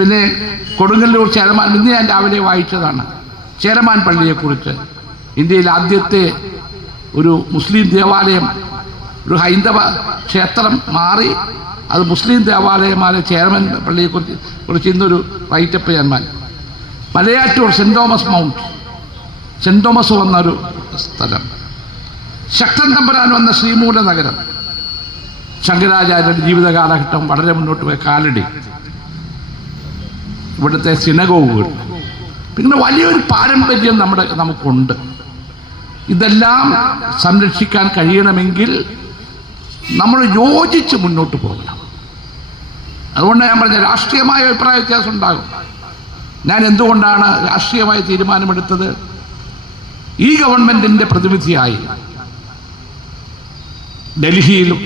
പിന്നെ കൊടുങ്ങല്ലൂർ ചേരമാൻ, ഇന്ന് ഞാൻ രാവിലെ വായിച്ചതാണ് ചേരമാൻ പള്ളിയെക്കുറിച്ച്. ഇന്ത്യയിൽ ആദ്യത്തെ ഒരു മുസ്ലിം ദേവാലയം, ഒരു ഹൈന്ദവ ക്ഷേത്രം മാറി അത് മുസ്ലിം ദേവാലയമായ ചേരമാൻ പള്ളിയെക്കുറിച്ച് ഇന്നൊരു റൈറ്റപ്പ് ഞാൻ Malayattoor saint Thomas mount, saint Thomas വന്നൊരു സ്ഥലം, ശക്തൻ തമ്പുരാൻ വന്ന ശ്രീമൂല നഗരം, ശങ്കരാചാര്യരുടെ ജീവിത കാലഘട്ടം വളരെ മുന്നോട്ട് പോയ കാലടി, ഇവിടുത്തെ സിനഗോഗുകൾ, പിന്നെ വലിയൊരു പാരമ്പര്യം നമുക്കുണ്ട്. ഇതെല്ലാം സംരക്ഷിക്കാൻ കഴിയണമെങ്കിൽ നമ്മൾ യോജിച്ച് മുന്നോട്ട് പോകണം. അതുകൊണ്ട് ഞാൻ പറഞ്ഞ രാഷ്ട്രീയമായ അഭിപ്രായ വ്യത്യാസം ഉണ്ടാകും. ഞാൻ എന്തുകൊണ്ടാണ് രാഷ്ട്രീയമായ തീരുമാനമെടുത്തത്? ഈ ഗവൺമെന്റിന്റെ പ്രതിനിധിയായി ഡൽഹിയിലും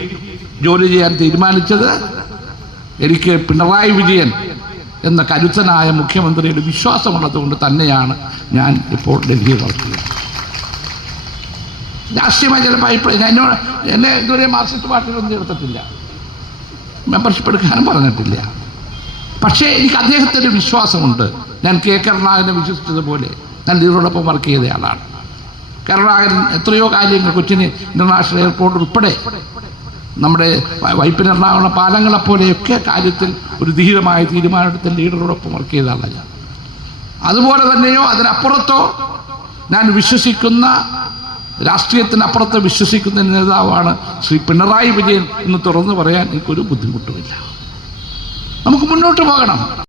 ജോലി ചെയ്യാൻ തീരുമാനിച്ചത് എനിക്ക് പിണറായി വിജയൻ എന്ന കരുത്തനായ മുഖ്യമന്ത്രിയുടെ വിശ്വാസമുള്ളതുകൊണ്ട് തന്നെയാണ് ഞാൻ ഇപ്പോൾ ഡൽഹിയിൽ വളർത്തുന്നത്. രാഷ്ട്രീയമായ ചിലപ്പോൾ എന്നെ ഇതുവരെ മാർക്സിസ്റ്റ് പാർട്ടിയിലൊന്നും ചേർത്തിട്ടില്ല, മെമ്പർഷിപ്പ് എടുക്കാനും പറഞ്ഞിട്ടില്ല. പക്ഷേ എനിക്ക് അദ്ദേഹത്തിൻ്റെ വിശ്വാസമുണ്ട്. ഞാൻ കെ കരുണാകരനെ വിശ്വസിച്ചതുപോലെ ഞാൻ ഇതിനോടൊപ്പം വർക്ക് ചെയ്തയാളാണ്. കരുണാകരൻ എത്രയോ കാര്യങ്ങൾ കൊച്ചിന് ഇൻ്റർനാഷണൽ എയർപോർട്ട് ഉൾപ്പെടെ നമ്മുടെ വൈപ്പിൻ എറണാകുളം പാലങ്ങളെപ്പോലെയൊക്കെ കാര്യത്തിൽ ഒരു ധീരമായ തീരുമാനമെടുത്ത ലീഡറോടൊപ്പം വർക്ക് ചെയ്ത ആളാണ് ഞാൻ. അതുപോലെ തന്നെയോ അതിനപ്പുറത്തോ ഞാൻ വിശ്വസിക്കുന്ന, രാഷ്ട്രീയത്തിനപ്പുറത്ത് വിശ്വസിക്കുന്ന നേതാവാണ് ശ്രീ പിണറായി വിജയൻ എന്ന് തുറന്നു പറയാൻ എനിക്കൊരു ബുദ്ധിമുട്ടുമില്ല. നമുക്ക് മുന്നോട്ട് പോകണം.